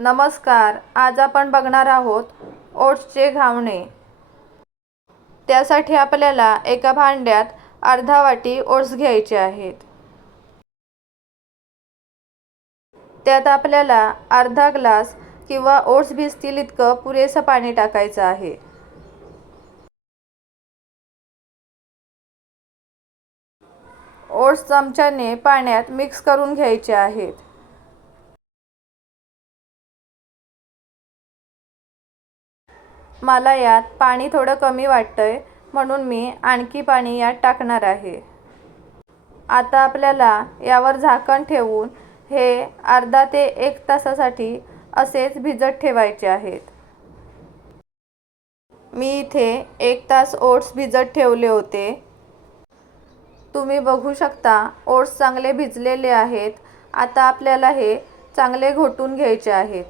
नमस्कार. आज आपण बघणार आहोत ओट्सचे घावणे. त्यासाठी आपल्याला एका भांड्यात अर्धा वाटी ओट्स घ्यायचे आहेत. त्यात आपल्याला अर्धा ग्लास किंवा ओट्स भिजतील इतकं पुरेसं पाणी टाकायचं आहे. ओट्स चमच्याने पाण्यात मिक्स करून घ्यायचे आहेत. मला यात पाणी थोडं कमी वाटतंय, म्हणून मी आणखी पाणी यात टाकणार आहे. आता आपल्याला यावर झाकण ठेवून हे अर्धा ते 1 तासासाठी असेच भिजत ठेवायचे आहेत. मी इथे 1 तास ओट्स भिजत ठेवले होते. तुम्ही बघू शकता ओट्स चांगले भिजलेले आहेत. आता आपल्याला हे चांगले घोटून घ्यायचे आहेत.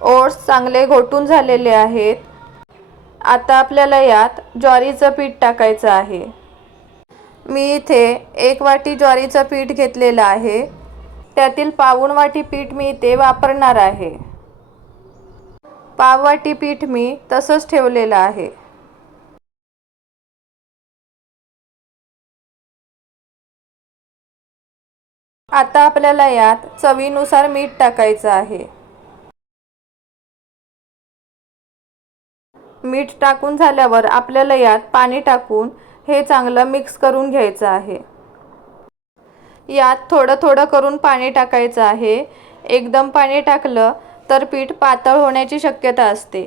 ओट्स चांगले घोटून झालेले आहेत. आता आपल्याला यात ज्वारीचं पीठ टाकायचं आहे. मी इथे 1 वाटी ज्वारीचं पीठ घेतलेलं आहे. त्यातील पाऊण वाटी पीठ मी इथे वापरणार आहे. पाव वाटी पीठ मी तसंच ठेवलेलं आहे. आता आपल्याला यात चवीनुसार मीठ टाकायचं आहे. मीठ टाकून झाल्यावर आपल्याला यात पाणी टाकून हे चांगलं मिक्स करून घ्यायचं आहे. यात थोडं थोडं करून पाणी टाकायचं आहे. एकदम पाणी टाकलं तर पीठ पातळ होण्याची शक्यता असते.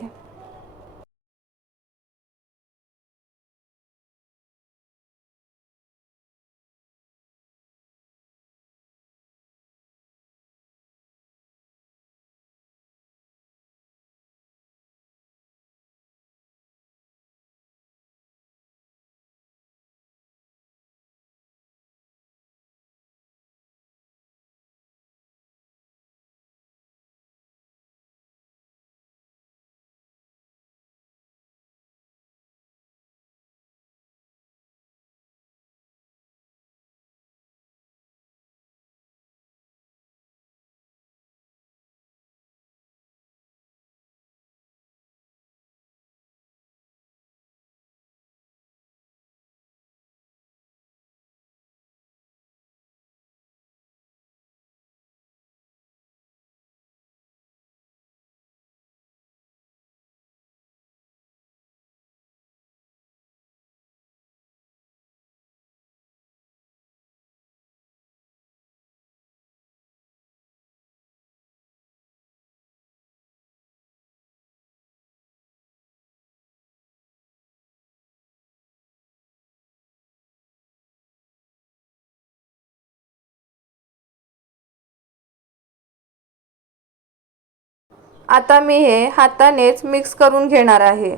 आता मी हे हातानेच मिक्स करून घेणार आहे.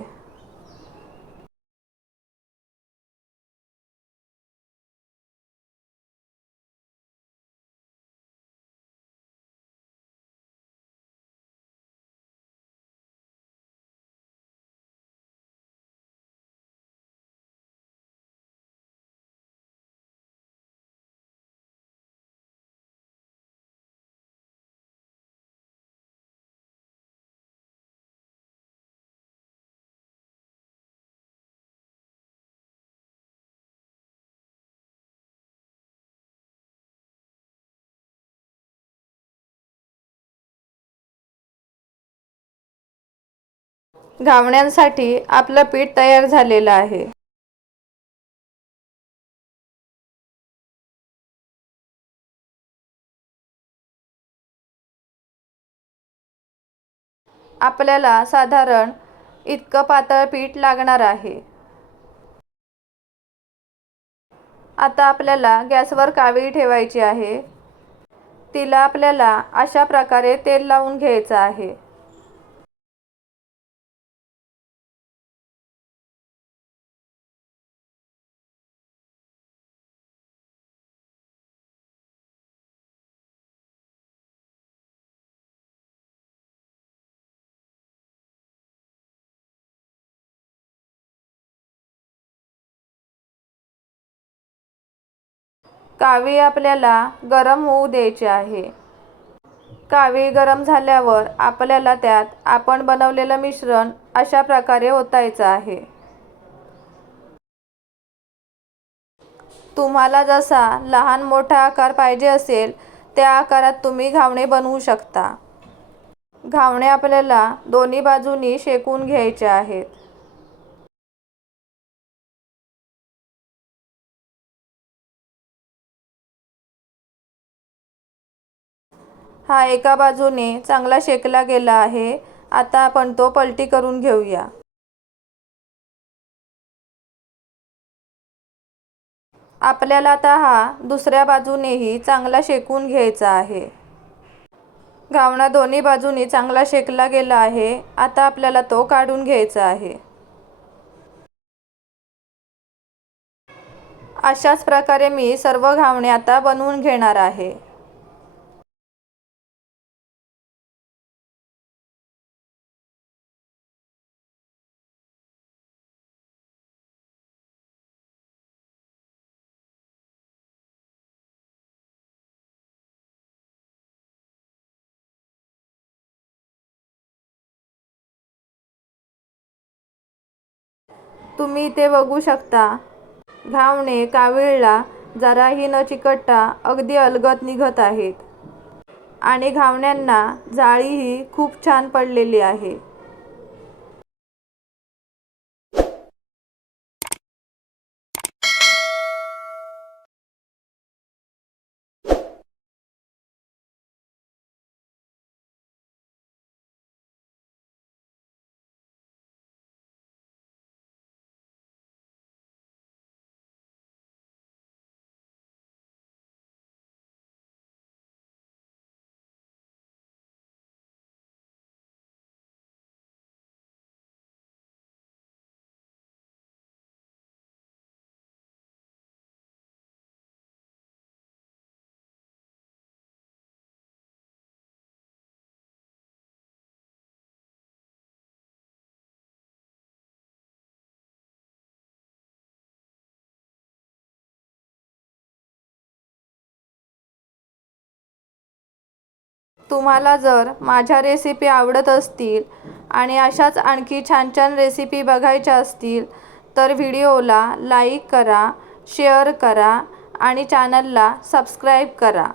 घावण्यांसाठी आपलं पीठ तयार झालेलं आहे. आपल्याला साधारण इतकं पातळ पीठ लागणार आहे. आता आपल्याला गॅसवर कावी ठेवायची आहे. तिला आपल्याला अशा प्रकारे तेल लावून घ्यायचं आहे. कावी आपल्याला गरम होऊ द्यायची आहे. कावी गरम झाल्यावर आपल्याला त्यात आपण बनवलेलं मिश्रण अशा प्रकारे ओतायचं आहे. तुम्हाला जसा लहान मोठा आकार पाहिजे असेल त्या आकारात तुम्ही घावणे बनवू शकता. घावणे आपल्याला दोन्ही बाजूनी शेकून घ्यायचे आहेत. हा एका बाजूने चांगला शेकला गेला आहे. आता आपण तो पलटी करून घेऊया. आपल्याला आता हा दुसऱ्या बाजूनेही चांगला शेकून घ्यायचा आहे. घावणा दोन्ही बाजूनी चांगला शेकला गेला आहे. आता आपल्याला तो काढून घ्यायचा आहे. अशाच प्रकारे मी सर्व घावणे आता बनवून घेणार आहे. तुम्ही इथे बघू शकता, घावणे कावीळला जराही न चिकटता अगदी अलगद निघत आहेत आणि घावण्यांना जाळीही खूप छान पडलेली आहे. तुम्हाला जर माझ्या रेसिपी आवडत असतील आणि अशाच आणखी छान छान रेसिपी बघायच्या असतील तर व्हिडिओला लाईक करा, शेअर करा आणि चॅनलला सबस्क्राईब करा.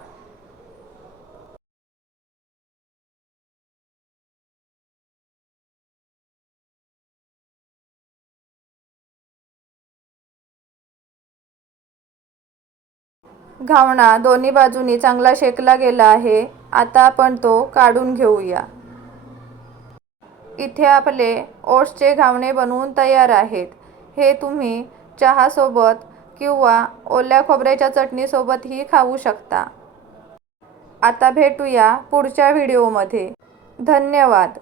घावणा दोन्ही बाजूनी चांगला शेकला गेला आहे. आता आपण तो काढून घेऊया. इथे आपले ओट्सचे घावणे बनवून तयार आहेत. हे तुम्ही चहासोबत किंवा ओल्या खोबऱ्याच्या चटणीसोबतही खाऊ शकता. आता भेटूया पुढच्या व्हिडिओमध्ये. धन्यवाद.